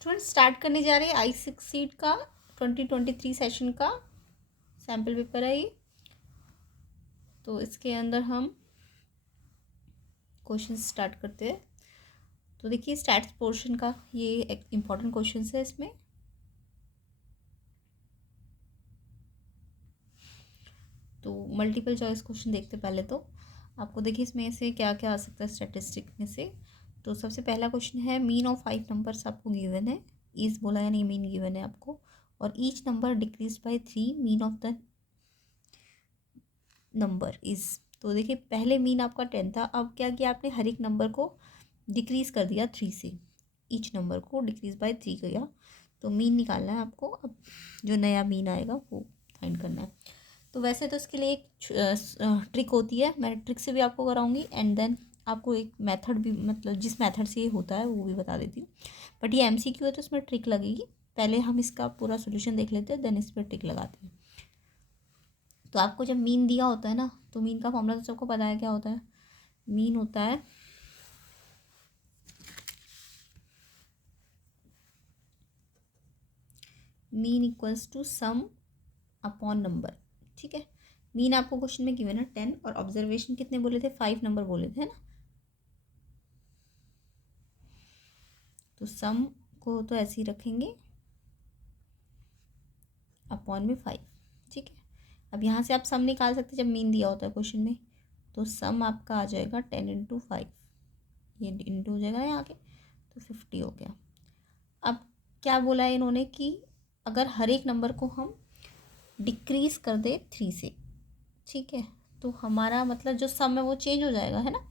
Student start करने जा रहे हैं आई सक्सीड का 2023 सेशन का सैम्पल पेपर है ये। तो इसके अंदर हम क्वेश्चन स्टार्ट करते हैं। तो देखिए स्टैट्स पोर्शन का ये एक इम्पॉर्टेंट क्वेश्चन है। इसमें तो मल्टीपल चॉइस क्वेश्चन देखते पहले। तो आपको देखिए इसमें से क्या क्या आ सकता है स्टैटिस्टिक में से। तो सबसे पहला क्वेश्चन है मीन ऑफ 5 नंबर्स आपको गिवन है। इज बोला यानी मीन गिवन है आपको, और each number decrease by 3 mean of the number is. तो देखिए पहले मीन आपका 10 था, अब क्या किया आपने, हर एक नंबर को डिक्रीज कर दिया 3 से, ईच नंबर को डिक्रीज बाय 3 किया। तो मीन निकालना है आपको। अब जो नया मीन आएगा वो फाइंड करना है। तो वैसे तो इसके लिए एक ट्रिक होती है, मैं ट्रिक से भी आपको कराऊंगी, एंड देन आपको एक मेथड भी, मतलब जिस मेथड से ये होता है वो भी बता देती हूँ। बट ये एमसीक्यू है तो इसमें ट्रिक लगेगी। पहले हम इसका पूरा सोल्यूशन देख लेते हैं, देन इस पर ट्रिक लगाते हैं। तो आपको जब मीन दिया होता है ना, तो मीन का फॉर्मूला तो सबको पता है क्या होता है। मीन होता है mean equals to sum upon number. ठीक है, मीन आपको क्वेश्चन में गिवन है 10 और ऑब्जर्वेशन कितने बोले थे, 5 नंबर बोले थे ना। तो सम को तो ऐसे ही रखेंगे अपॉन में 5। ठीक है, अब यहाँ से आप सम निकाल सकते जब मीन दिया होता है क्वेश्चन में। तो सम आपका आ जाएगा 10 इंटू 5, ये इंटू हो जाएगा यहाँ के, तो 50 हो गया। अब क्या बोला है इन्होंने कि अगर हर एक नंबर को हम डिक्रीज कर दे 3 से, ठीक है, तो हमारा मतलब जो सम है वो चेंज हो जाएगा, है ना।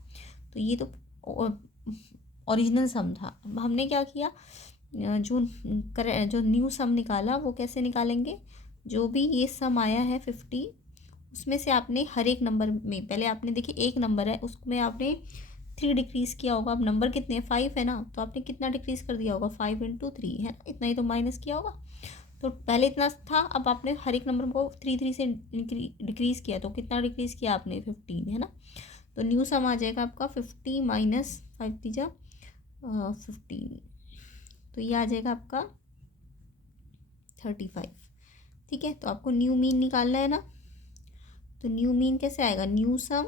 तो ये तो ओरिजिनल सम था। अब हमने क्या किया, जो न्यू सम निकाला वो कैसे निकालेंगे, जो भी ये सम आया है 50, उसमें से आपने हर एक नंबर में, पहले आपने देखिए एक नंबर है उसमें आपने 3 डिक्रीज़ किया होगा। अब नंबर कितने हैं, 5 है ना, तो आपने कितना डिक्रीज़ कर दिया होगा, 5 इंटू 3 है ना, इतना ही तो माइनस किया होगा। तो पहले इतना था, अब आपने हर एक नंबर को 3 से डिक्रीज़ किया, तो कितना डिक्रीज़ किया आपने, 15, है ना। तो न्यू सम आ जाएगा आपका 50 माइनस 5 तीजा 15, तो ये आ जाएगा आपका 35। ठीक है, तो आपको न्यू मीन निकालना है ना। तो न्यू मीन कैसे आएगा, न्यू सम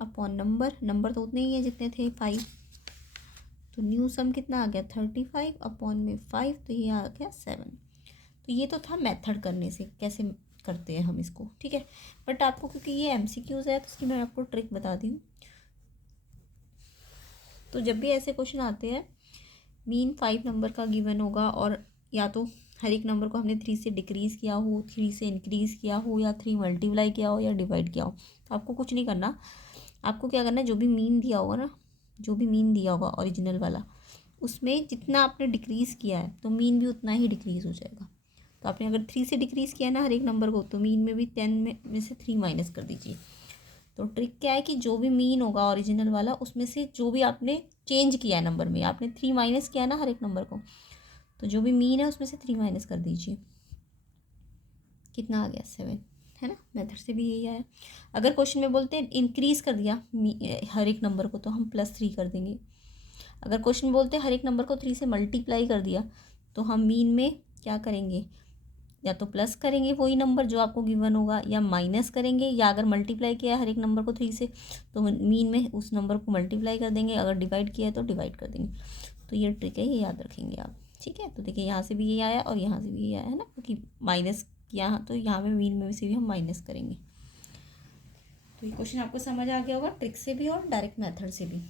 अपॉन नंबर, नंबर तो उतने ही है जितने थे 5। तो न्यू सम कितना आ गया 35 अपॉन में 5, तो ये आ गया 7। तो ये तो था मेथड करने से कैसे करते हैं हम इसको, ठीक है। बट आपको क्योंकि ये एमसीक्यूज है तो इसकी मैं आपको ट्रिक बता दी हूँ। तो जब भी ऐसे क्वेश्चन आते हैं, मीन 5 नंबर का गिवन होगा, और या तो हर एक नंबर को हमने 3 से डिक्रीज़ किया हो, 3 से इंक्रीज़ किया हो, या 3 मल्टीप्लाई किया हो, या डिवाइड किया हो। तो आपको कुछ नहीं करना, आपको क्या करना है, जो भी मीन दिया होगा ना, जो भी मीन दिया होगा ओरिजिनल वाला, उसमें जितना आपने डिक्रीज़ किया है तो मीन भी उतना ही डिक्रीज़ हो जाएगा। तो आपने अगर 3 से डिक्रीज़ किया है ना हर एक नंबर को, तो मीन में भी 10 में से 3 माइनस कर दीजिए। तो ट्रिक क्या है कि जो भी मीन होगा ओरिजिनल वाला, उसमें से जो भी आपने चेंज किया है नंबर में, आपने 3 माइनस किया है ना हर एक नंबर को, तो जो भी मीन है उसमें से 3 माइनस कर दीजिए। कितना आ गया 7, है ना। मेथड से भी यही आया। अगर क्वेश्चन में बोलते हैं इंक्रीज़ कर दिया हर एक नंबर को, तो हम +3 कर देंगे। अगर क्वेश्चन में बोलते हैं हर एक नंबर को 3 से मल्टीप्लाई कर दिया, तो हम मीन में क्या करेंगे, या तो प्लस करेंगे वही नंबर जो आपको गिवन होगा, या माइनस करेंगे, या अगर मल्टीप्लाई किया है हर एक नंबर को 3 से, तो मीन में उस नंबर को मल्टीप्लाई कर देंगे, अगर डिवाइड किया है तो डिवाइड कर देंगे। तो ये ट्रिक है, ये याद रखेंगे आप, ठीक है। तो देखिए यहाँ से भी ये आया और यहाँ से भी ये आया, है ना, क्योंकि माइनस किया तो यहाँ पे मीन में से भी हम माइनस करेंगे। तो ये क्वेश्चन आपको समझ आ गया होगा, ट्रिक से भी और डायरेक्ट मेथड से भी।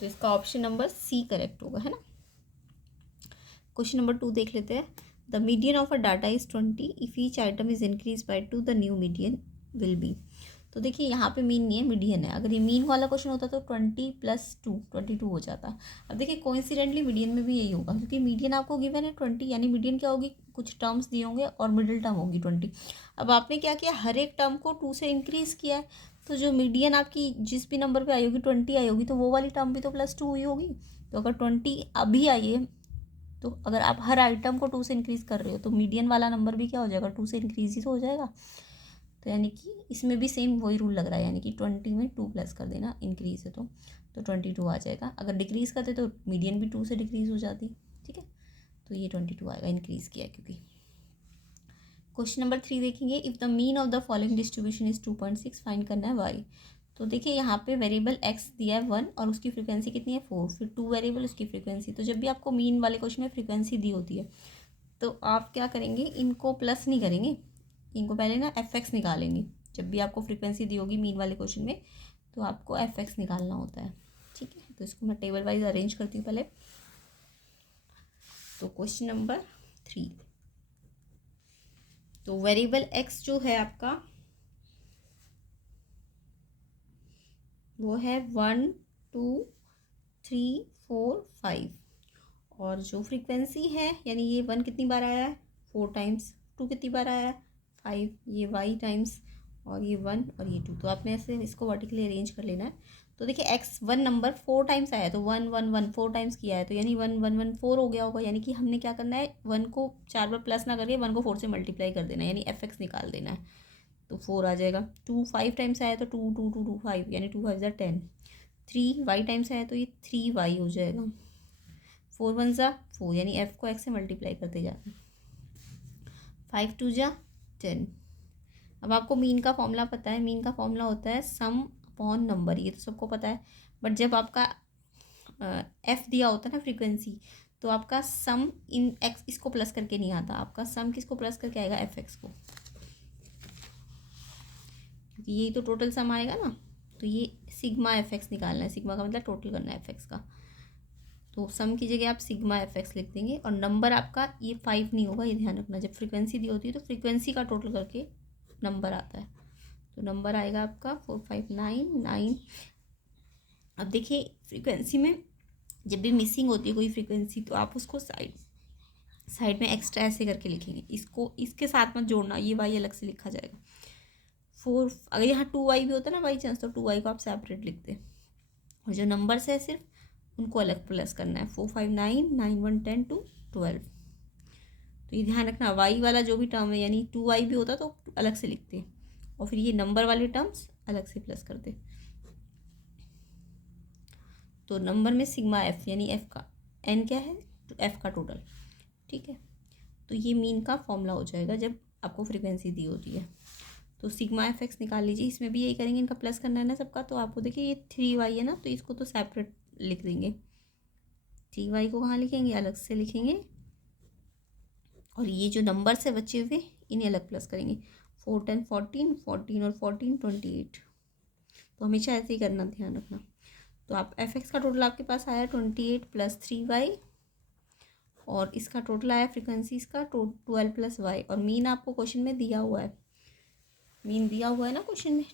तो इसका ऑप्शन नंबर सी करेक्ट होगा, है ना। क्वेश्चन नंबर 2 देख लेते हैं। The median of a data is 20 if each item is increase by 2 the new median will be. तो देखिए यहाँ पे मीन नहीं है, मीडियन है। अगर ये मीन वाला क्वेश्चन होता तो 20 + 2 22 हो जाता। अब देखिए कोइंसिडेंटली मीडियन में भी यही होगा, क्योंकि मीडियन आपको गिवन है 20, यानी मीडियन क्या होगी, कुछ टर्म्स दिए होंगे और मिडिल टर्म होगी 20। अब आपने क्या किया, हर एक टर्म को 2 से इंक्रीज़ किया है, तो जो मीडियन आपकी जिस भी नंबर पर आई होगी 20 आई होगी, तो वो वाली टर्म भी तो +2 हुई होगी। तो अगर 20 अभी आई है, तो अगर आप हर आइटम को 2 से इंक्रीज़ कर रहे हो, तो मीडियन वाला नंबर भी क्या हो जाएगा, 2 से इंक्रीज ही तो हो जाएगा। तो यानी कि इसमें भी सेम वही रूल लग रहा है, यानी कि 20 में 2 प्लस कर देना, इंक्रीज़ है तो 22 आ जाएगा। अगर डिक्रीज़ करते तो मीडियन भी 2 से डिक्रीज़ हो जाती, ठीक है। तो ये 22 आएगा, इंक्रीज़ किया क्योंकि। क्वेश्चन नंबर 3 देखेंगे, if the mean of the following distribution is 2.6, find करना है वाई। तो देखिए यहाँ पे वेरिएबल एक्स दिया है 1 और उसकी फ्रीक्वेंसी कितनी है 4, फिर 2 वेरिएबल उसकी फ्रीक्वेंसी। तो जब भी आपको मीन वाले क्वेश्चन में फ्रीक्वेंसी दी होती है तो आप क्या करेंगे, इनको प्लस नहीं करेंगे, इनको पहले ना एफ एक्स निकालेंगे। जब भी आपको फ्रीक्वेंसी दी होगी मीन वाले क्वेश्चन में तो आपको एफ एक्स निकालना होता है, ठीक है। तो इसको मैं टेबल वाइज अरेंज करती हूँ पहले। तो क्वेश्चन नंबर 3, तो वेरिएबल एक्स जो है आपका वो है 1 2 3 4 5 और जो फ्रीक्वेंसी है यानी ये 1 कितनी बार आया है 4 टाइम्स, 2 कितनी बार आया है 5, ये वाई टाइम्स और ये 1 और ये 2। तो आपने ऐसे इसको वर्टिकली अरेंज कर लेना है। तो देखिए एक्स 1 नंबर 4 टाइम्स आया है तो 1 1 1 4 टाइम्स किया है तो यानी 1 1 1 4 हो गया होगा। यानी कि हमने क्या करना है 1 को 4 बार प्लस ना करके 1 को 4 से मल्टीप्लाई कर देना है, यानी एफ एक्स निकाल देना है तो 4 आ जाएगा। 2 5 टाइम्स आया तो 2 2 2 2 5 यानी 2 5 10। 3 वाई टाइम्स आया तो ये 3 वाई हो जाएगा। 4 1 ज़ा 4 यानी एफ को एक्स से मल्टीप्लाई करते जाना। 5 2 ज़ा 10। अब आपको मीन का फॉर्मूला पता है, मीन का फॉर्मूला होता है सम अपॉन नंबर, ये तो सबको पता है। बट जब आपका एफ दिया होता है ना फ्रीक्वेंसी तो आपका सम इन एक्स इसको प्लस करके नहीं आता, आपका सम किसको प्लस करके आएगा एफ एक्स को, क्योंकि यही तो टोटल सम आएगा ना। तो ये सिग्मा एफ एक्स निकालना है, सिग्मा का मतलब टोटल करना है एफ एक्स का। तो सम की जगह आप सिग्मा एफ एक्स लिख देंगे और नंबर आपका ये 5 नहीं होगा, ये ध्यान रखना। जब फ्रीक्वेंसी दी होती है तो फ्रीक्वेंसी का टोटल करके नंबर आता है, तो नंबर आएगा आपका 4599। अब देखिए फ्रीक्वेंसी में जब भी मिसिंग होती है कोई फ्रीक्वेंसी तो आप उसको साइड में एक्स्ट्रा ऐसे करके लिखेंगे, इसको इसके साथ मत जोड़ना, ये वाई अलग से लिखा जाएगा। 4 अगर यहाँ 2 वाई भी होता है ना बाई चांस तो 2 वाई को आप सेपरेट लिखते, और जो नंबर्स है सिर्फ उनको अलग प्लस करना है। 4 5 9 9 1 10 2 12। तो ये ध्यान रखना वाई वाला जो भी टर्म है यानी 2 वाई भी होता तो अलग से लिखते और फिर ये नंबर वाले टर्म्स अलग से प्लस करते। तो नंबर में सिग्मा एफ यानी एफ का एन क्या है तो एफ का टोटल, ठीक है। तो ये मीन का फॉर्मूला हो जाएगा जब आपको फ्रीक्वेंसी दी होती है। तो सिग्मा एफ एक्स निकाल लीजिए, इसमें भी यही करेंगे, इनका प्लस करना है ना सबका। तो आपको देखिए ये 3 वाई है ना तो इसको तो सेपरेट लिख देंगे, 3 वाई को कहाँ लिखेंगे अलग से लिखेंगे, और ये जो नंबर से बचे हुए इन्हें अलग प्लस करेंगे। 4 10 14 14 और 14 28। तो हमेशा ऐसे ही करना, ध्यान रखना। तो आप एफ एक्स का टोटल आपके पास आया 28 प्लस 3 वाई और इसका टोटल आया फ्रीक्वेंसी इसका 12 प्लस वाई। और मीन आपको क्वेश्चन में दिया हुआ है, मीन दिया हुआ है ना क्वेश्चन में,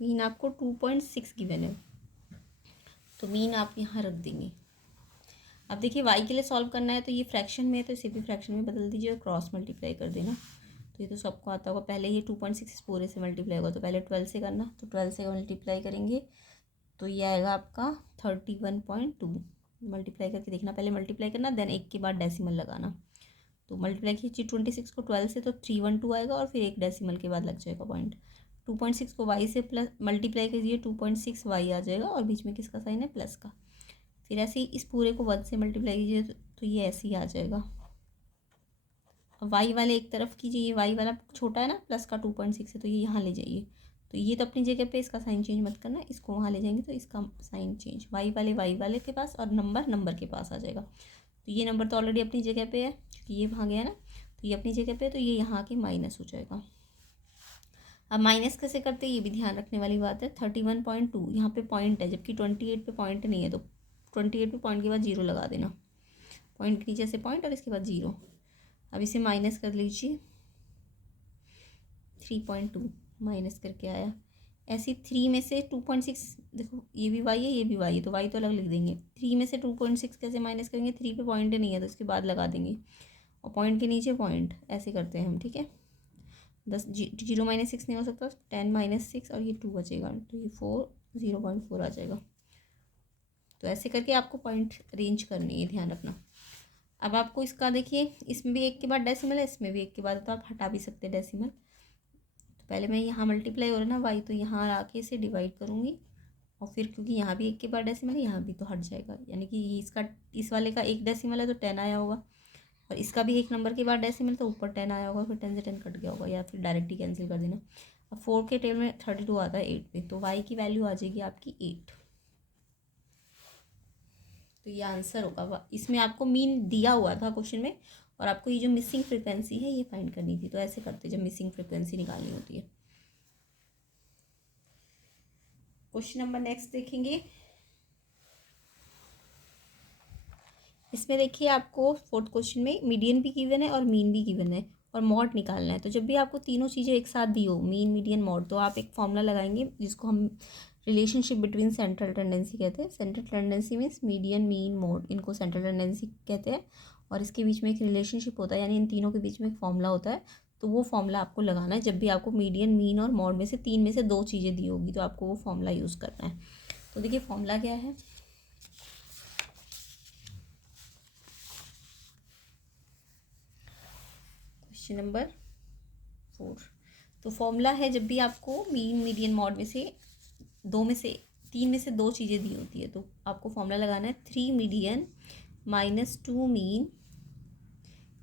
मीन आपको 2.6 गिवन है तो मीन आप यहाँ रख देंगे। अब देखिए वाई के लिए सॉल्व करना है तो ये फ्रैक्शन में है तो इसे भी फ्रैक्शन में बदल दीजिए और क्रॉस मल्टीप्लाई कर देना। तो ये तो सबको आता होगा, पहले ये 2.6 इस पूरे से मल्टीप्लाई होगा तो पहले 12 से करना, तो 12 से मल्टीप्लाई करेंगे तो ये आएगा आपका 31.2। मल्टीप्लाई करके देखना, पहले मल्टीप्लाई करना देन एक के बाद डेसिमल लगाना। तो मल्टीप्लाई कीजिए 26 को 12 से तो 312 आएगा और फिर एक डेसिमल के बाद लग जाएगा पॉइंट। 2.6 को वाई से प्लस मल्टीप्लाई कीजिए 2.6 वाई आ जाएगा और बीच में किसका साइन है प्लस का। फिर ऐसे ही इस पूरे को 1 से मल्टीप्लाई कीजिए तो ये ऐसे ही आ जाएगा। अब वाई वाले एक तरफ कीजिए, ये वाई वाला छोटा है ना प्लस का 2.6 है तो ये यहाँ ले जाइए। तो ये तो अपनी जगह पे, इसका साइन चेंज मत करना, इसको वहाँ ले जाएंगे तो इसका साइन चेंज वाई वाले के पास और नंबर के पास आ जाएगा। तो ये नंबर तो ऑलरेडी अपनी जगह पे है क्योंकि ये वहाँ गया ना, तो ये अपनी जगह पे तो ये यहाँ के माइनस हो जाएगा। अब माइनस कैसे करते हैं ये भी ध्यान रखने वाली बात है। 31.2 यहाँ पे पॉइंट है जबकि 28 पे पॉइंट नहीं है तो 28 पे पॉइंट के बाद 0 लगा देना, पॉइंट के नीचे से पॉइंट और इसके बाद 0। अब इसे माइनस कर लीजिए 3.2 माइनस करके आया। ऐसे 3 में से 2.6 देखो ये भी वाई है ये भी वाई है तो वाई तो अलग लिख देंगे। 3 में से 2.6 कैसे माइनस करेंगे, 3 पे पॉइंट नहीं है तो इसके बाद लगा देंगे और पॉइंट के नीचे पॉइंट, ऐसे करते हैं हम, ठीक है। 0 माइनस 6 नहीं हो सकता, 10 माइनस 6 और ये 2 बचेगा तो ये 0.4 आ जाएगा। तो ऐसे करके आपको पॉइंट अरेंज करनी है, ध्यान रखना। अब आपको इसका देखिए, इसमें भी एक के बाद डेसिमल है, इसमें भी एक के बाद, तो आप हटा भी सकते हैं डेसिमल। तो पहले मैं यहाँ मल्टीप्लाई हो रहा है ना वाई, तो यहाँ आके इसे डिवाइड करूँगी, और फिर क्योंकि यहाँ भी एक के बाद डेसिमल है, यहाँ भी तो हट जाएगा, यानी कि इसका, इस वाले का एक डेसिमल है तो 10 आया होगा, और इसका भी एक नंबर के बाद डेसिमल तो ऊपर 10 आया होगा, फिर 10 से 10 कट गया होगा, या फिर डायरेक्ट ही कैंसिल कर देना। अब 4 के टेल में 32 आता है 8 पे, तो वाई की वैल्यू आ जाएगी आपकी 8। तो ये आंसर होगा। इसमें आपको मीन दिया हुआ था क्वेश्चन में, और आपको ये जो मिसिंग फ्रिक्वेंसी है ये फाइंड करनी थी। तो ऐसे करते जब मिसिंग फ्रिक्वेंसी निकालनी होती है। क्वेश्चन नंबर नेक्स्ट देखेंगे। इसमें देखिए आपको फोर्थ क्वेश्चन में मीडियन भी गिवन है और मीन भी गिवन है, और मॉड निकालना है। तो जब भी आपको तीनों चीज़ें एक साथ दी हो, मीन मीडियन मॉड, तो आप एक फॉर्मूला लगाएंगे जिसको हम रिलेशनशिप बिटवीन सेंट्रल टेंडेंसी कहते हैं। Central tendency means median, mean, mod, इनको सेंट्रल टेंडेंसी कहते हैं। और इसके बीच में एक रिलेशनशिप होता है, यानी इन तीनों के बीच में एक फॉर्मूला होता है। तो वो फॉर्मूला आपको लगाना है जब भी आपको मीडियन, मीन और मॉड में से तीन में से दो चीज़ें दी होगी, तो आपको वो फॉर्मूला यूज़ करना है। तो देखिए फॉर्मूला क्या है। Question number 4। तो फॉर्मूला है, जब भी आपको मीन, मीडियन, मॉड में से तीन में से दो चीज़ें दी होती है, तो आपको फॉर्मूला लगाना है 3 median minus 2 mean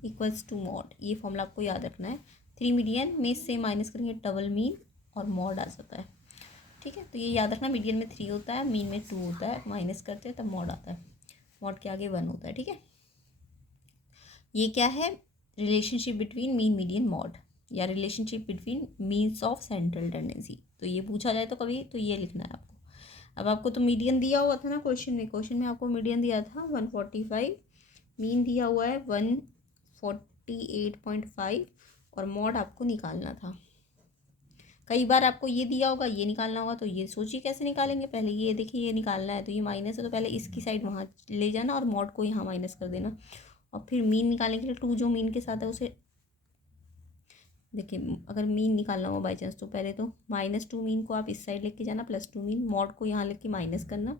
equals to mode. ये फॉर्मूला आपको याद रखना है। 3 मीडियन में से माइनस करेंगे डबल मीन और मॉड आ जाता है। ठीक है, तो ये याद रखना, मीडियन में 3 होता है, मीन में 2 होता है, माइनस करते हैं तब मॉड आता है, मॉड के आगे 1 होता है। ठीक है, ये क्या है, relationship between mean, median, mode, या relationship between means of central tendency. तो ये पूछा जाए तो कभी तो ये लिखना है आपको। अब आपको तो मीडियन दिया हुआ था ना क्वेश्चन में आपको मीडियन दिया था 145, मीन दिया हुआ है 148.5, और मॉड आपको निकालना था। कई बार आपको ये दिया होगा, ये निकालना होगा, तो ये सोचिए कैसे निकालेंगे। पहले ये देखिए, ये निकालना है तो ये माइनस है, तो पहले इसकी साइड वहाँ ले जाना और मॉड को यहाँ माइनस कर देना, और फिर मीन निकालने के लिए 2 जो मीन के साथ है उसे देखिए, अगर मीन निकालना हो बाई चांस, तो पहले तो -2 मीन को आप इस साइड लेके जाना, +2 मीन, मॉड को यहाँ लेके माइनस करना,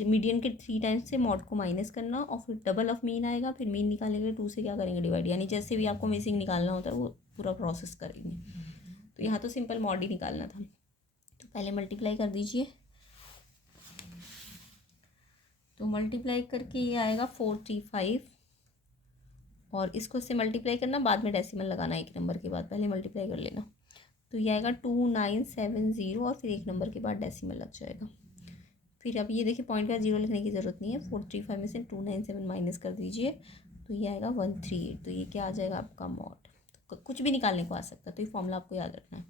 मीडियन के 3 टाइम्स से मॉड को माइनस करना, और फिर डबल ऑफ मीन आएगा, फिर मीन निकालने के लिए 2 से क्या करेंगे, डिवाइड, यानी जैसे भी आपको मिसिंग निकालना होता है वो पूरा प्रोसेस करेंगे। तो यहाँ तो सिंपल मॉड ही निकालना था, तो पहले मल्टीप्लाई कर दीजिए। तो मल्टीप्लाई करके ये आएगा 435, और इसको इससे मल्टीप्लाई करना, बाद में डेसिमल लगाना एक नंबर के बाद, पहले मल्टीप्लाई कर लेना। तो ये आएगा 2970, और फिर एक नंबर के बाद डेसिमल लग जाएगा। फिर अब ये देखिए पॉइंट का 0 लिखने की ज़रूरत नहीं है, 435 में से 297 माइनस कर दीजिए, तो ये आएगा 138। तो ये क्या आ जाएगा आपका मॉड। तो कुछ भी निकालने को आ सकता है, तो ये फॉर्मूला आपको याद रखना है।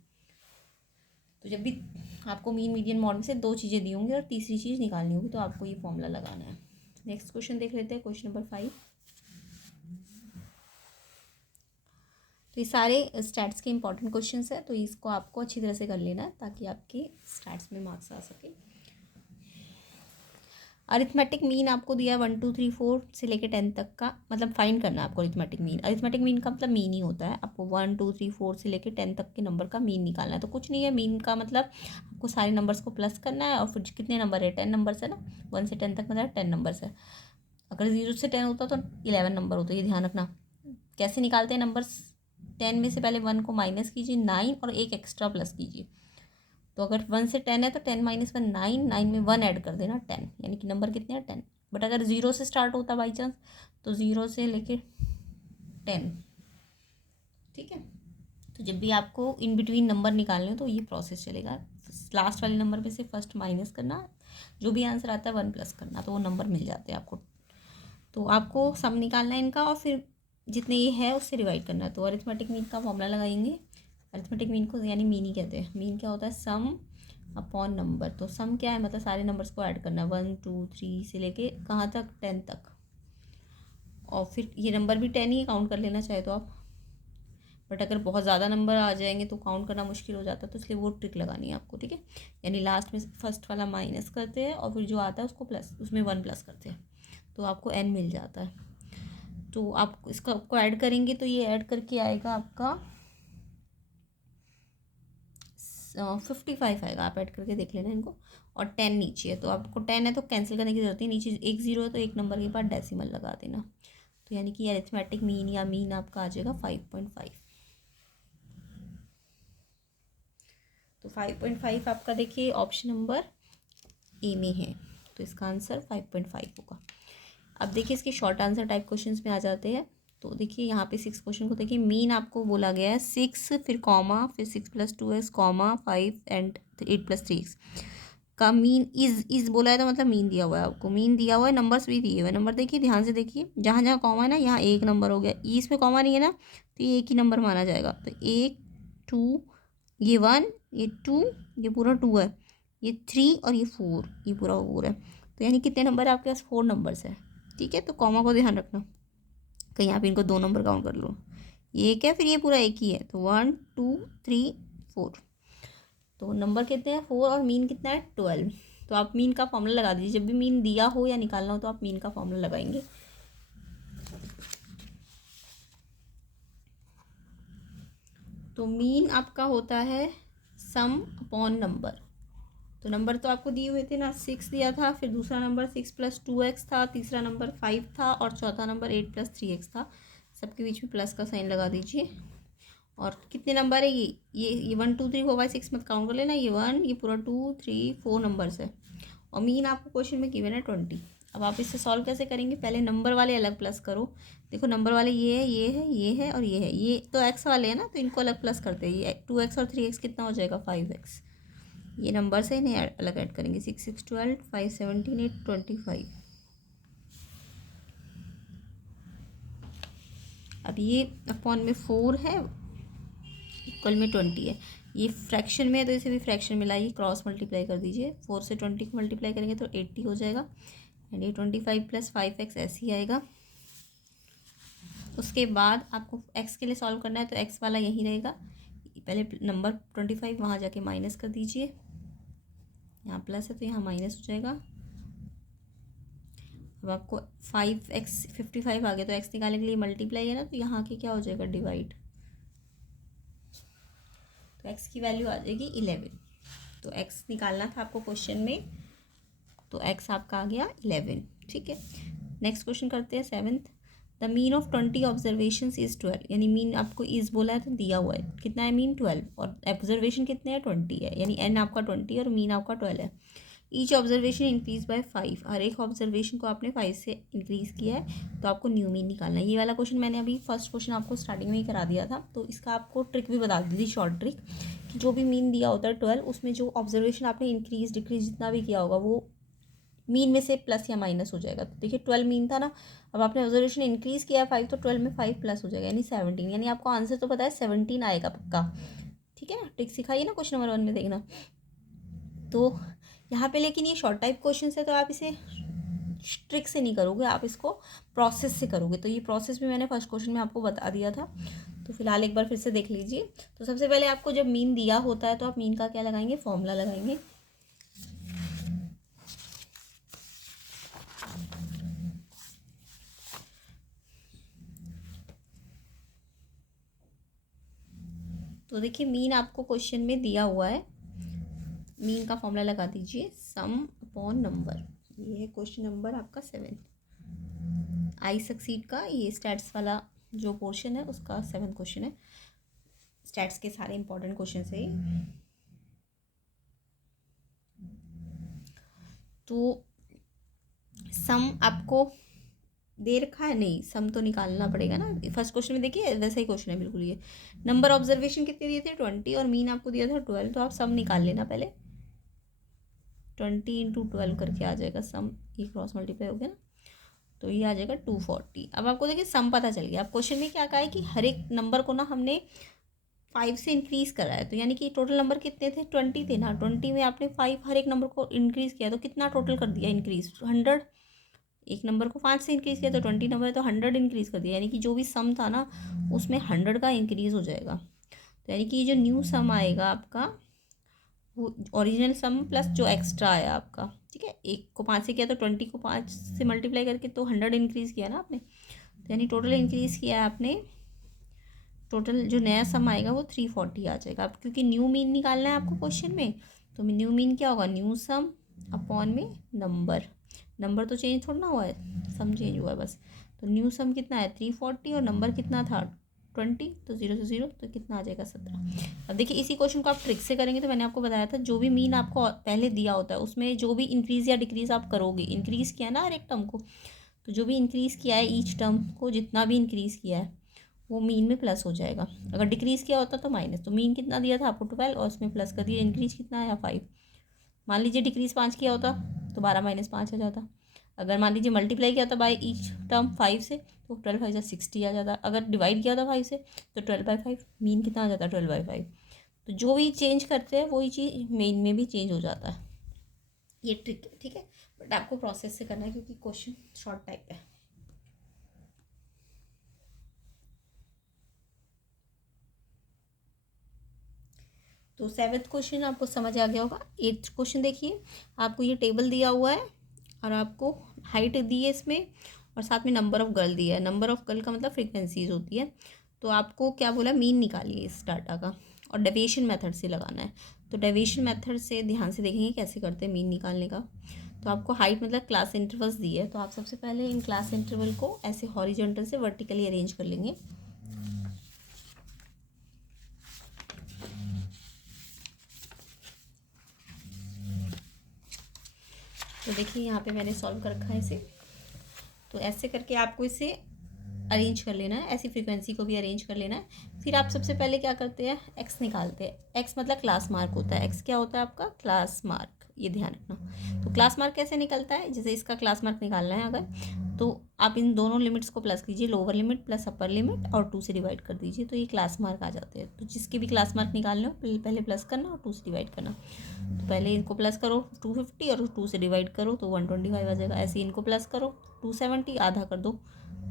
तो जब भी आपको मीन, मीडियन, मॉड में से दो चीज़ें दी होंगी और तीसरी चीज़ निकालनी होगी, तो आपको ये फॉर्मूला लगाना है। नेक्स्ट क्वेश्चन देख लेते हैं, क्वेश्चन नंबर 5। तो ये सारे स्टैट्स के इंपॉर्टेंट क्वेश्चंस है, तो इसको आपको अच्छी तरह से कर लेना है ताकि आपके स्टैट्स में मार्क्स आ सके। अरिथमेटिक मीन आपको दिया है 1 2 3 4 से लेकर 10 तक का, मतलब फाइंड करना है आपको अरिथमेटिक मीन। अरिथमेटिक मीन का मतलब मीन ही होता है, आपको 1 2 3 4 से लेकर 10 तक के नंबर का मीन निकालना है। तो कुछ नहीं है, मीन का मतलब आपको सारे नंबर्स को प्लस करना है, और फिर कितने नंबर है, 10 नंबर्स है ना, 1 से 10 तक मतलब 10 नंबर्स है। अगर 0 से 10 होता तो 11 नंबर होता, ये ध्यान रखना। कैसे निकालते हैं नंबर्स, 10 में से पहले 1 को माइनस कीजिए, 9 और एक एक्स्ट्रा प्लस कीजिए। तो अगर 1 से 10 है तो 10 - 1 9, 9 में 1 ऐड कर देना 10, यानी कि नंबर कितने हैं 10। बट अगर 0 से स्टार्ट होता बाई चांस, तो 0 से लेके 10। ठीक है, तो जब भी आपको इन बिटवीन नंबर निकालने हो तो ये प्रोसेस चलेगा। लास्ट वाले नंबर में से फर्स्ट माइनस करना, जो भी आंसर आता है 1 प्लस करना, तो वो नंबर मिल जाते हैं आपको। तो आपको सम निकालना है इनका, और फिर जितने ये है उससे डिवाइड करना है। तो अरिथमेटिक मीन का फॉर्मूला लगाएंगे। अरिथमेटिक मीन को यानी मीन ही कहते हैं। मीन क्या होता है, सम अपॉन नंबर। तो सम क्या है, मतलब सारे नंबर्स को ऐड करना है, 1 2 3 से लेके कहाँ तक, 10 तक, और फिर ये नंबर भी 10 ही काउंट कर लेना चाहे तो आप। बट अगर बहुत ज़्यादा नंबर आ जाएंगे तो काउंट करना मुश्किल हो जाता है, तो इसलिए वो ट्रिक लगानी है आपको। ठीक है, यानी लास्ट में फर्स्ट वाला माइनस करते हैं, और फिर जो आता है उसको प्लस, उसमें 1 प्लस करते हैं, तो आपको n मिल जाता है। तो आप इसका आपको ऐड करेंगे, तो ये ऐड करके आएगा आपका 55 आएगा। आप ऐड करके देख लेना इनको। और 10 नीचे है, तो आपको 10 है तो कैंसिल करने की जरूरत है, नीचे एक 0 है तो एक नंबर के बाद डेसिमल लगा देना। तो यानी कि अरिथमेटिक मीन या मीन आपका आ जाएगा 5.5। तो 5.5 आपका देखिए ऑप्शन नंबर ए में है, तो इसका आंसर 5.5 होगा। अब देखिए इसके शॉर्ट आंसर टाइप क्वेश्चंस में आ जाते हैं। तो देखिए यहाँ पे 6 क्वेश्चन को देखिए, मीन आपको बोला गया है 6 फिर कॉमा फिर 6 + 2x कॉमा 5 एंड 8 + 3x का मीन इज बोला है, तो मतलब मीन दिया हुआ है आपको, मीन दिया हुआ है, नंबर्स भी दिए हुए हैं। नंबर देखिए ध्यान से देखिए, जहाँ जहाँ कॉमा है ना यहाँ एक नंबर हो गया, इसमें कॉमा नहीं है ना तो ये एक ही नंबर माना जाएगा। तो 1 2 ये 1 ये 2 ये पूरा 2 है, ये 3 और ये 4 ये पूरा 4 है। तो यानी कितने नंबर है आपके पास, 4 नंबर्स है। ठीक है, तो कॉमा को ध्यान रखना, कहीं आप इनको 2 नंबर काउंट कर लो, ये एक है फिर ये पूरा एक ही है। तो 1 2 3 4, तो नंबर कितने हैं 4 और मीन कितना है 12। तो आप मीन का फॉर्मूला लगा दीजिए, जब भी मीन दिया हो या निकालना हो तो आप मीन का फॉर्मूला लगाएंगे। तो मीन आपका होता है सम अपॉन नंबर। तो नंबर तो आपको दिए हुए थे ना, 6 दिया था, फिर दूसरा नंबर 6 + 2x था, तीसरा नंबर 5 था और चौथा नंबर 8 + 3x था। सबके बीच में प्लस का साइन लगा दीजिए। और कितने नंबर है ये 1 2 3 4 5 6 मत काउंट कर लेना, ये 1 ये पूरा 2 3 4 नंबर्स है। और मीन आपको क्वेश्चन में गिवन है 20। अब आप इससे सॉल्व कैसे करेंगे, पहले नंबर वाले अलग प्लस करो। देखो नंबर वाले ये है ये है ये है और ये है, ये तो एक्स वाले हैं ना, तो इनको अलग प्लस करते हैं। ये 2x और 3x कितना हो जाएगा 5x। ये नंबर से इन्हें अलग ऐड करेंगे, 6 6 12 5 17 8 25। अब ये अपॉन में 4 है, इक्वल में 20 है। ये फ्रैक्शन में है तो इसे भी फ्रैक्शन में लाइए, क्रॉस मल्टीप्लाई कर दीजिए। 4 से 20 को मल्टीप्लाई करेंगे तो 80 हो जाएगा। एंड ये 25 + 5x ऐसे ही आएगा। उसके बाद आपको x के लिए सॉल्व करना है, तो x वाला यही रहेगा। पहले नंबर 25 वहाँ जाके माइनस कर दीजिए, यहाँ प्लस है तो यहाँ माइनस हो जाएगा। अब आपको 5x 55 आ गया, तो x निकालने के लिए मल्टीप्लाई है ना, तो यहाँ के क्या हो जाएगा डिवाइड, तो x की वैल्यू आ जाएगी 11। तो x निकालना था आपको क्वेश्चन में, तो x आपका आ गया 11। ठीक है, नेक्स्ट क्वेश्चन करते हैं 7th। The mean of 20 observation is 12, यानी मीन आपको इज बोला है तो दिया हुआ है, कितना है मीन 12 और ऑब्जर्वेशन कितने हैं 20 है, यानी n आपका 20 और मीन आपका 12 है। ईच ऑब्जर्वेशन इंक्रीज बाय 5, हर एक ऑब्जर्वेशन को आपने 5 से इंक्रीज़ किया है, तो आपको न्यू मीन निकालना है। ये वाला क्वेश्चन मैंने अभी फर्स्ट क्वेश्चन आपको स्टार्टिंग में ही करा दिया था, तो इसका आपको ट्रिक भी बता दी थी, शॉर्ट ट्रिक, कि जो भी मीन दिया होता है 12, उसमें जो ऑब्जर्वेशन आपने इंक्रीज डिक्रीज जितना भी किया होगा वो मीन में से प्लस या माइनस हो जाएगा। तो देखिए 12 मीन था ना, अब आपने ऑब्जर्वेशन इंक्रीज़ किया है 5, तो 12 में 5 प्लस हो जाएगा यानी 17, यानी आपको आंसर तो पता है 17 आएगा पक्का। ठीक है ना, ट्रिक सिखाइए ना क्वेश्चन नंबर 1 में देखना। तो यहाँ पे लेकिन ये शॉर्ट टाइप क्वेश्चन है, तो आप इसे ट्रिक से नहीं करोगे, आप इसको प्रोसेस से करोगे। तो ये प्रोसेस भी मैंने फर्स्ट क्वेश्चन में आपको बता दिया था, तो फिलहाल एक बार फिर से देख लीजिए। तो सबसे पहले आपको जब मीन दिया होता है तो आप मीन का क्या लगाएंगे, फॉर्मूला लगाएंगे। तो देखिए मीन आपको क्वेश्चन में दिया हुआ है, मीन का फॉर्मूला लगा दीजिए, सम अपॉन नंबर। ये है क्वेश्चन नंबर आपका 7 आई सक्सीड का, ये स्टैट्स वाला जो पोर्शन है उसका 7 क्वेश्चन है। स्टैट्स के सारे इंपॉर्टेंट क्वेश्चन है ये। तो सम आपको दे रखा है, नहीं सम तो निकालना पड़ेगा ना। फर्स्ट क्वेश्चन में देखिए वैसा ही क्वेश्चन है बिल्कुल। ये नंबर ऑब्जर्वेशन कितने दिए थे 20 और मीन आपको दिया था 12, तो आप सम निकाल लेना पहले। 20 × 12 करके आ जाएगा सम, ये क्रॉस मल्टीप्लाई हो गया ना, तो ये आ जाएगा 240। अब आपको देखिए सम पता चल गया। अब क्वेश्चन में क्या कहा है कि हर एक नंबर को ना हमने 5 से इंक्रीज़ करा है, तो यानी कि टोटल नंबर कितने थे 20 थे ना, 20 में आपने 5 हर एक नंबर को इंक्रीज़ किया, तो कितना टोटल कर दिया इंक्रीज़ 100। एक नंबर को 5 से इंक्रीज़ किया तो 20 नंबर है तो 100 इंक्रीज़ कर दिया, यानी कि जो भी सम था ना उसमें 100 का इंक्रीज़ हो जाएगा। तो यानी कि ये जो न्यू सम आएगा आपका वो ओरिजिनल सम प्लस जो एक्स्ट्रा आया आपका। ठीक है, एक को 5 से किया तो 20 को 5 से मल्टीप्लाई करके तो 100 इंक्रीज़ किया ना आपने, तो यानी टोटल इंक्रीज़ किया है आपने। टोटल जो नया सम आएगा वो 340 आ जाएगा। अब क्योंकि न्यू मीन निकालना है आपको क्वेश्चन में, तो न्यू मीन क्या होगा, न्यू सम अपॉन में नंबर। नंबर तो चेंज थोड़ा ना हुआ है, सम चेंज हुआ है बस। तो न्यू सम कितना है 340 और नंबर कितना था 20, तो 0 से 0 तो कितना आ जाएगा 17। अब देखिए इसी क्वेश्चन को आप ट्रिक से करेंगे तो मैंने आपको बताया था जो भी मीन आपको पहले दिया होता है उसमें जो भी इंक्रीज़ या डिक्रीज़ आप करोगे, इंक्रीज़ किया ना हर एक टर्म को, तो जो भी इंक्रीज़ किया है ईच टर्म को जितना भी इंक्रीज़ किया है वो मीन में प्लस हो जाएगा। अगर डिक्रीज़ किया होता तो माइनस, तो मीन कितना दिया था आपको 12 और उसमें प्लस कर दिया, इंक्रीज़ कितना आया 5। मान लीजिए डिक्रीज़ 5 किया होता तो 12 माइनस 5 आ जाता। अगर मान लीजिए मल्टीप्लाई किया था बाई ईच टर्म 5 से तो 12 5 60 आ जाता। अगर डिवाइड किया था 5 से तो 12/5, मीन कितना आ जाता 12/5। तो जो भी चेंज करते हैं वही चीज़ मेन में भी चेंज हो जाता है। ये ट्रिक है, ठीक है, बट आपको प्रोसेस से करना है क्योंकि क्वेश्चन शॉर्ट टाइप है। तो 7th क्वेश्चन आपको समझ आ गया होगा। 8th क्वेश्चन देखिए, आपको ये टेबल दिया हुआ है और आपको हाइट दी है इसमें और साथ में नंबर ऑफ़ गर्ल दिया है। नंबर ऑफ़ गर्ल का मतलब फ्रीक्वेंसीज होती है। तो आपको क्या बोला, मीन निकालिए इस डाटा का और डेविएशन मेथड से लगाना है। तो डेविएशन मेथड से ध्यान से देखेंगे कैसे करते हैं मीन निकालने का। तो आपको हाइट मतलब क्लास इंटरवल्स दी है, तो आप सबसे पहले इन क्लास इंटरवल को ऐसे हॉरिजॉन्टल से वर्टिकली अरेंज कर लेंगे। तो देखिए यहाँ पे मैंने सॉल्व कर रखा है इसे। तो ऐसे करके आपको इसे अरेंज कर लेना है, ऐसी फ्रीक्वेंसी को भी अरेंज कर लेना है। फिर आप सबसे पहले क्या करते हैं, एक्स निकालते हैं। एक्स मतलब क्लास मार्क होता है। एक्स क्या होता है आपका, क्लास मार्क, ये ध्यान रखना। तो क्लास मार्क कैसे निकलता है, जैसे इसका क्लास मार्क निकालना है अगर, तो आप इन दोनों लिमिट्स को प्लस कीजिए, lower limit plus upper limit, और 2 से डिवाइड कर दीजिए, तो ये क्लास मार्क आ जाते हैं। तो जिसके भी क्लास मार्क निकालने हो पहले प्लस करना और 2 से डिवाइड करना। तो पहले इनको प्लस करो 250 और 2 से डिवाइड करो तो 125 आ जाएगा। ऐसे इनको प्लस करो 270, आधा कर दो।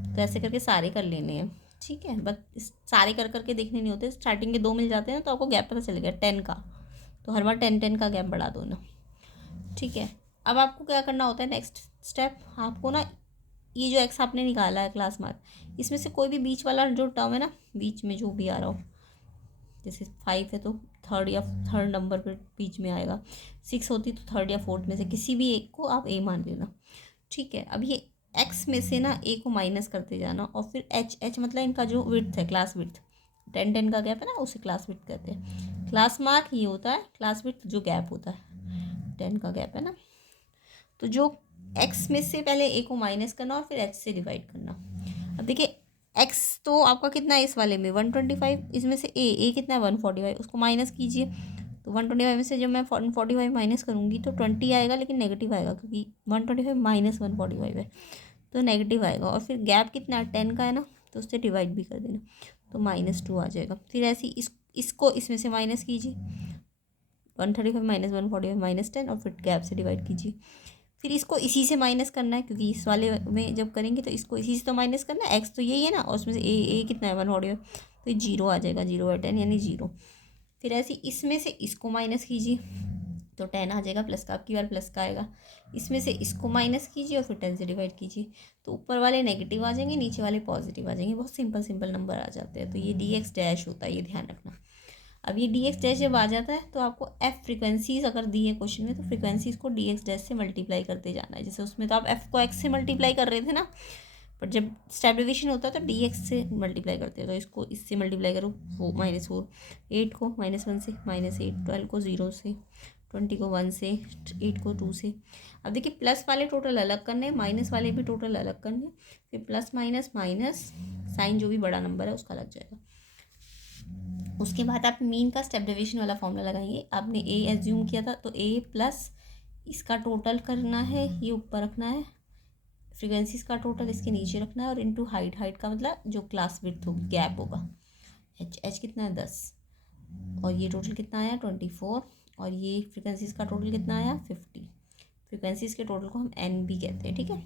तो ऐसे करके सारे कर लेने हैं, ठीक है। बस सारे कर करके देखने नहीं होते, स्टार्टिंग के 2 मिल जाते हैं तो आपको गैप पता चलेगा 10 का, तो हर बार 10 का गैप बढ़ा दो ना, ठीक है। अब आपको क्या करना होता है, नेक्स्ट स्टेप आपको ना, ये जो एक्स आपने निकाला है क्लास मार्क, इसमें से कोई भी बीच वाला जो टर्म है ना, बीच में जो भी आ रहा हो, जैसे 5 है तो थर्ड नंबर पर बीच में आएगा, 6 होती तो थर्ड या फोर्थ में से किसी भी एक को आप ए मान लेना, ठीक है। अब ये एक्स में से ना ए को माइनस करते जाना और फिर एच मतलब इनका जो विड्थ है, क्लास विड्थ, 10 का गैप है ना, उसे क्लास विड्थ कहते हैं। क्लास मार्क ये होता है, क्लास विड्थ जो गैप होता है, 10 का गैप है ना। तो जो एक्स में से पहले ए को माइनस करना और फिर एच से डिवाइड करना। अब देखिए एक्स तो आपका कितना है इस वाले में 125, इसमें से ए कितना है 145, उसको माइनस कीजिए। तो 125 में से जब मैं 145 माइनस करूँगी तो 20 आएगा, लेकिन नेगेटिव आएगा क्योंकि 125 माइनस 145 है तो नेगेटिव आएगा। और फिर गैप कितना है 10 का है ना, तो उससे डिवाइड भी कर देना, तो -2 आ जाएगा। फिर ऐसे इसको इसमें से माइनस कीजिए, 135 माइनस 145 -10, और फिर गैप से डिवाइड कीजिए। फिर इसको इसी से माइनस करना है क्योंकि इस वाले में जब करेंगे तो इसको इसी से तो माइनस करना है, एक्स तो यही है ना, और उसमें से ए कितना है 145, तो ये 0 आ जाएगा, 0/10 यानी 0। फिर ऐसे इसमें से इसको माइनस कीजिए तो 10 आ जाएगा, प्लस का आपकी बार प्लस का आएगा। इसमें से इसको माइनस कीजिए और फिर 10 से डिवाइड कीजिए, तो ऊपर वाले नेगेटिव आ जाएंगे, नीचे वाले पॉजिटिव आ जाएंगे, बहुत सिंपल नंबर आ जाते हैं। तो ये dx डैश होता है, ये ध्यान रखना। अब ये dx डैश जब आ जाता है तो आपको f फ्रीक्वेंसीज अगर दी है क्वेश्चन में, तो फ्रीक्वेंसीज को dx डैश से मल्टीप्लाई करते जाना है। जैसे उसमें तो आप f को x से मल्टीप्लाई कर रहे थे ना, बट जब स्टेप डिवीजन होता है तो dx से मल्टीप्लाई करते हैं। तो इसको इससे मल्टीप्लाई करो, -4, 8 को -1 से, -8, 12 को 0 से, 20 को 1 से, 8 को 2 से। अब देखिए प्लस वाले टोटल अलग करने, माइनस वाले भी टोटल अलग करने, फिर प्लस माइनस माइनस साइन जो भी बड़ा नंबर है उसका लग जाएगा। उसके बाद आप मीन का स्टेप डिवीजन वाला फॉर्मूला लगाएंगे। आपने ए एज्यूम किया था तो ए प्लस इसका टोटल करना है, ये ऊपर रखना है, फ्रीक्वेंसीज का टोटल इसके नीचे रखना है, और इनटू हाइट, हाइट का मतलब जो क्लास विड्थ होगी, गैप होगा, एच कितना है 10, और ये टोटल कितना आया 24, और ये फ्रीक्वेंसीज का टोटल कितना आया 50। फ्रीक्वेंसीज के टोटल को हम एन भी कहते हैं, ठीक है।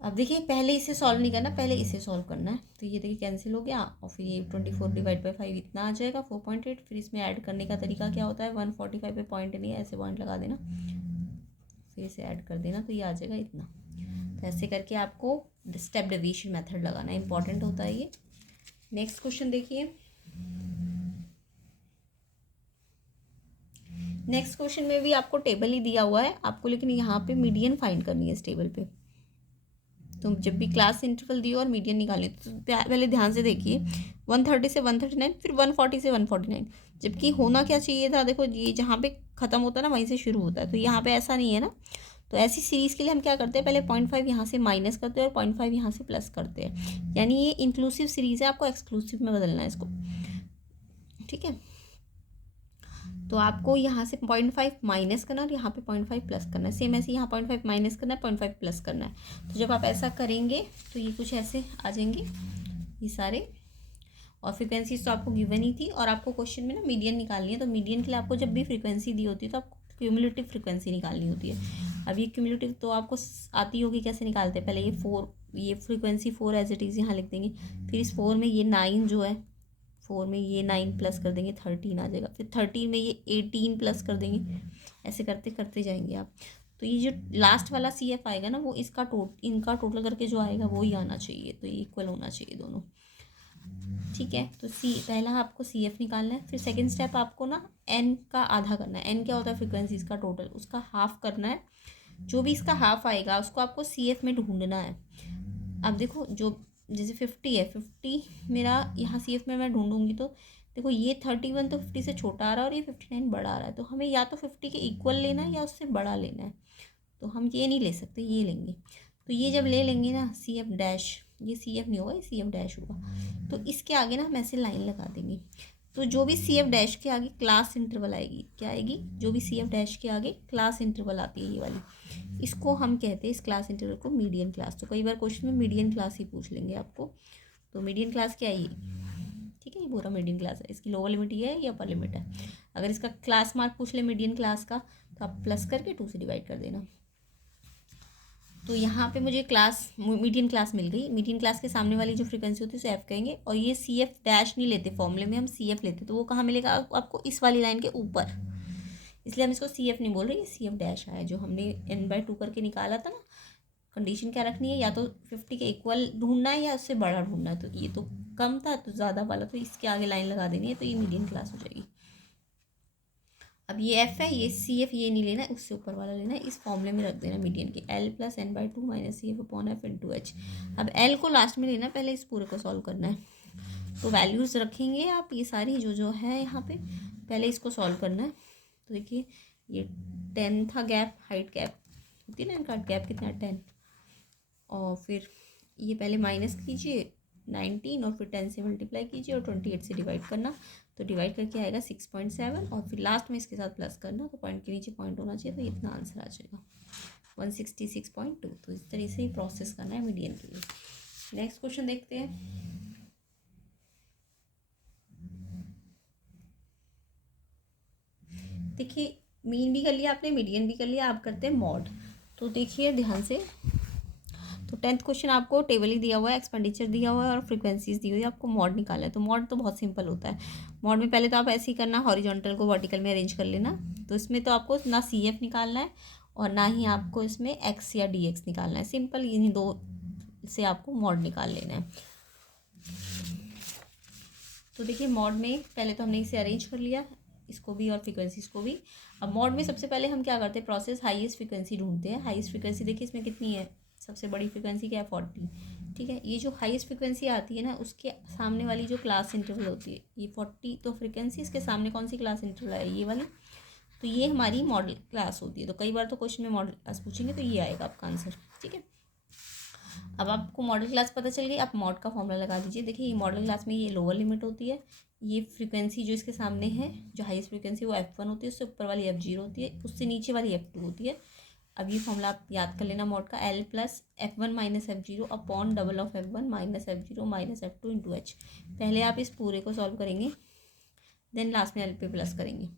अब देखिए पहले इसे सॉल्व नहीं करना, पहले इसे सॉल्व करना है। तो ये देखिए कैंसिल हो गया, और फिर ये 24 डिवाइड बाई 5 इतना आ जाएगा 4.8। फिर इसमें ऐड करने का तरीका क्या होता है, 145 पे पॉइंट नहीं है, ऐसे पॉइंट लगा देना, फिर इसे ऐड कर देना, तो ये आ जाएगा इतना। तो ऐसे करके आपको स्टेप डिवीजन मेथड लगाना है, इंपॉर्टेंट होता है ये। नेक्स्ट क्वेश्चन देखिए। नेक्स्ट क्वेश्चन में भी आपको टेबल ही दिया हुआ है आपको, लेकिन यहाँ पे मीडियन फाइंड करनी है इस टेबल पे। तो जब भी क्लास इंटरवल दियो और मीडियन निकालिए तो पहले ध्यान से देखिए 130 से 139, फिर 140 से 149, जबकि होना क्या चाहिए था, देखो ये जहाँ पे ख़त्म होता है ना वहीं से शुरू होता है, तो यहाँ पे ऐसा नहीं है ना। तो ऐसी सीरीज़ के लिए हम क्या करते हैं, पहले 0.5 यहाँ से माइनस करते हैं और 0.5 यहाँ से प्लस करते हैं, यानी ये इंक्लूसिव सीरीज़ है, आपको एक्सक्लूसिव में बदलना है इसको, ठीक है। तो आपको यहाँ से 0.5 माइनस करना है और यहाँ पे 0.5 प्लस करना है, सेम ऐसे यहाँ 0.5 माइनस करना है, 0.5 प्लस करना है। तो जब आप ऐसा करेंगे तो ये कुछ ऐसे आ जाएंगे ये सारे, और फ्रीक्वेंसीज तो आपको गिवन ही थी, और आपको क्वेश्चन में ना मीडियन निकालनी है। तो मीडियन के लिए आपको जब भी फ्रीक्वेंसी दी होती है तो आपको क्यूमुलेटिव फ्रीक्वेंसी निकालनी होती है। अब ये क्यूमुलेटिव तो आपको आती होगी, कैसे निकालते हैं, पहले ये फ्रीक्वेंसी 4 एज इट इज़ यहाँ लिख देंगे, फिर इस 4 में ये 9 जो है, 4 में ये 9 प्लस कर देंगे 13 आ जाएगा, फिर 13 में ये 18 प्लस कर देंगे, ऐसे करते करते जाएंगे आप। तो ये जो लास्ट वाला CF आएगा ना, वो इनका टोटल करके जो आएगा वो ही आना चाहिए, तो ये इक्वल होना चाहिए दोनों, ठीक है। तो पहला आपको CF निकालना है, फिर सेकंड स्टेप आपको ना N का आधा करना है। N क्या होता है, फ्रीक्वेंसी इसका टोटल, उसका हाफ करना है। जो भी इसका हाफ आएगा उसको आपको CF में ढूंढना है। अब देखो जो जैसे 50 है, 50 मेरा यहाँ CF में मैं ढूंढूंगी तो देखो ये 31 तो 50 से छोटा आ रहा है और ये 59 बड़ा आ रहा है, तो हमें या तो 50 के इक्वल लेना है या उससे बड़ा लेना है। तो हम ये नहीं ले सकते, ये लेंगे। तो ये जब ले लेंगे ना CF डैश, ये CF नहीं होगा, ये CF डैश होगा, तो इसके आगे ना हम ऐसे लाइन लगा देंगे। तो जो भी CF डैश के आगे क्लास इंटरवल आएगी, क्या आएगी, जो भी CF डैश के आगे क्लास इंटरवल आती है ये वाली, इसको हम कहते हैं इस क्लास इंटरवल को मीडियन क्लास। तो कई बार क्वेश्चन में मीडियन क्लास ही पूछ लेंगे आपको। तो मीडियन क्लास क्या है ये, ठीक है, ये पूरा मीडियन क्लास है, इसकी लोअर लिमिट ये है, ये अपर लिमिट है। अगर इसका क्लास मार्क पूछ ले मीडियन क्लास का तो आप प्लस करके 2 से डिवाइड कर देना। तो यहाँ पे मुझे क्लास मीडियन क्लास मिल गई। मीडियन क्लास के सामने वाली जो फ्रीक्वेंसी होती है उसे F कहेंगे, और ये CF डैश नहीं लेते फॉर्मूले में, हम CF लेते, तो वो कहाँ मिलेगा आपको, इस वाली लाइन के ऊपर, इसलिए हम इसको CF नहीं बोल रहे, ये CF डैश है जो हमने n/2 करके निकाला था ना। कंडीशन क्या रखनी है, या तो 50 के इक्वल ढूंढना है या उससे बड़ा ढूंढना है। तो ये तो कम था तो ज़्यादा वाला, तो इसके आगे लाइन लगा देनी है, तो ये मीडियन क्लास हो जाएगी। अब ये F है, ये CF ये नहीं लेना है, उससे ऊपर वाला लेना है, इस फॉर्मूले में रख देना मीडियन के, L + n/2 - CF/F × H। अब L को लास्ट में लेना है, पहले इस पूरे को सॉल्व करना है। तो वैल्यूज़ रखेंगे आप ये सारी जो है यहाँ पे, पहले इसको सॉल्व करना है। तो देखिए ये 10 था गैप, हाइट गैप होती है ना इनका, गैप कितना 10, और फिर ये पहले माइनस कीजिए 19 और फिर 10 से मल्टीप्लाई कीजिए और 28 से डिवाइड करना, तो डिवाइड करके आएगा 6.7, और फिर लास्ट में इसके साथ प्लस करना, तो पॉइंट के नीचे पॉइंट होना चाहिए, तो इतना आंसर आ जाएगा 166.2। तो इस तरीके से ही प्रोसेस करना है मीडियन के लिए। नेक्स्ट क्वेश्चन देखते हैं। देखिए मीन भी कर लिया आपने, मीडियन भी कर लिया, आप करते हैं मॉड। तो देखिए ध्यान से, तो 10th क्वेश्चन आपको टेबल ही दिया हुआ है, एक्सपेंडिचर दिया हुआ है और फ्रीक्वेंसीज दी हुई है, आपको मॉड निकालना है। तो मॉड तो बहुत सिंपल होता है। मॉड में पहले तो आप ऐसे ही करना, हॉरिजॉन्टल को वर्टिकल में अरेंज कर लेना। तो इसमें तो आपको ना CF निकालना है और ना ही आपको इसमें x या dx निकालना है, सिंपल इन्हीं दो से आपको मॉड निकाल लेना है। तो देखिए मॉड में पहले तो हमने इसे अरेंज कर लिया, इसको भी और फ्रीक्वेंसीज को भी। अब मॉड में सबसे पहले हम क्या करते हैं, प्रोसेस हाईएस्ट फ्रीक्वेंसी ढूंढते हैं। हाईएस्ट फ्रीक्वेंसी देखिए इसमें कितनी है, सबसे बड़ी फ्रीक्वेंसी क्या है 40, ठीक है। ये जो हाईएस्ट फ्रीक्वेंसी आती है ना, उसके सामने वाली जो क्लास इंटरवल होती है ये 40, तो फ्रीक्वेंसी इसके सामने कौन सी क्लास इंटरवल है, ये वाली, तो ये हमारी मॉडल क्लास होती है। तो कई बार तो क्वेश्चन में मॉडल क्लास पूछेंगे, तो ये आएगा आपका आंसर, ठीक है। अब आपको मॉडल क्लास पता चल गई, आप मॉड का फॉर्मूला लगा दीजिए। देखिए ये मॉडल क्लास में ये लोअर लिमिट होती है, ये फ्रीक्वेंसी जो इसके सामने है, जो हाईएस्ट फ्रीक्वेंसी वो F1 होती है, उससे ऊपर वाली F0 होती है, उससे नीचे वाली F2 होती है। अब ये फॉर्मूला आप याद कर लेना मॉड का, L + F1 - F0 upon double of F1 - F0 - F2 × H। पहले आप इस पूरे को सॉल्व करेंगे, देन लास्ट में L पे प्लस करेंगे,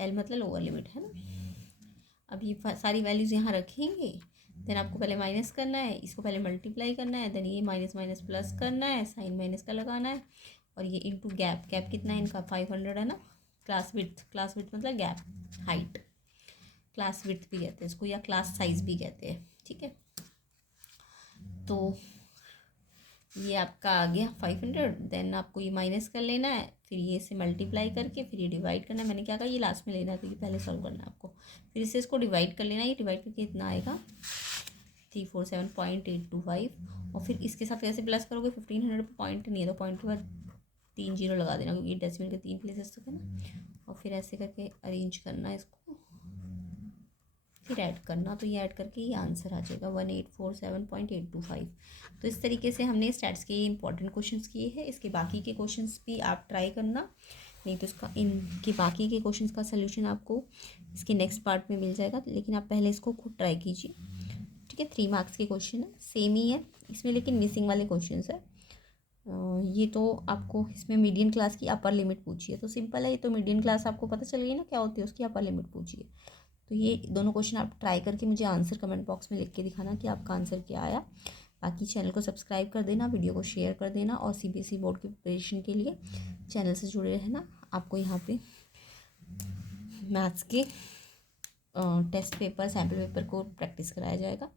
L मतलब लोअर लिमिट है ना। अब ये सारी वैल्यूज़ यहाँ रखेंगे, देन आपको पहले माइनस करना है, इसको पहले मल्टीप्लाई करना है, देन ये माइनस माइनस प्लस करना है, साइन माइनस का लगाना है, और ये इनटू गैप, गैप कितना है इनका 500 है ना। क्लास विड्थ मतलब गैप, हाइट, क्लास विड्थ भी कहते हैं इसको, या क्लास साइज भी कहते हैं, ठीक है। तो ये आपका आ गया 500, देन आपको ये माइनस कर लेना है, फिर ये से मल्टीप्लाई करके फिर ये डिवाइड करना है। मैंने क्या कहा, ये लास्ट में लेना है, तो ये पहले सॉल्व करना है आपको, फिर इससे इसको डिवाइड कर लेना है, ये डिवाइड करके इतना आएगा 347.825 और फिर इसके साथ कैसे प्लस करोगे, 1500 पॉइंट नहीं है तो पॉइंट के बाद 3 जीरो लगा देना क्योंकि डेसिमल के 3 प्लेसेस तक है ना। और फिर ऐसे करके अरेंज करना इसको, फिर ऐड करना, तो ये ऐड करके ये आंसर आ जाएगा 1847.825। तो इस तरीके से हमने स्टैट्स के इंपॉर्टेंट क्वेश्चंस किए हैं। इसके बाकी के क्वेश्चंस भी आप ट्राई करना, नहीं तो इसका इनके बाकी के क्वेश्चंस का सलूशन आपको इसके नेक्स्ट पार्ट में मिल जाएगा, लेकिन आप पहले इसको खुद ट्राई कीजिए। ठीक है, 3 मार्क्स के क्वेश्चन है, सेम ही है इसमें, लेकिन मिसिंग वाले क्वेश्चन है। ये तो आपको इसमें मीडियन क्लास की अपर लिमिट पूछी है, तो सिंपल है, ये तो मीडियन क्लास आपको पता चल गई ना क्या होती है, उसकी अपर लिमिट पूछी है। तो ये दोनों क्वेश्चन आप ट्राई करके मुझे आंसर कमेंट बॉक्स में लिख के दिखाना कि आपका आंसर क्या आया। बाकी चैनल को सब्सक्राइब कर देना, वीडियो को शेयर कर देना, और सीबीएसई बोर्ड की प्रिपरेशन के लिए चैनल से जुड़े रहना। आपको यहाँ पे मैथ्स के टेस्ट पेपर, सैम्पल पेपर को प्रैक्टिस कराया जाएगा।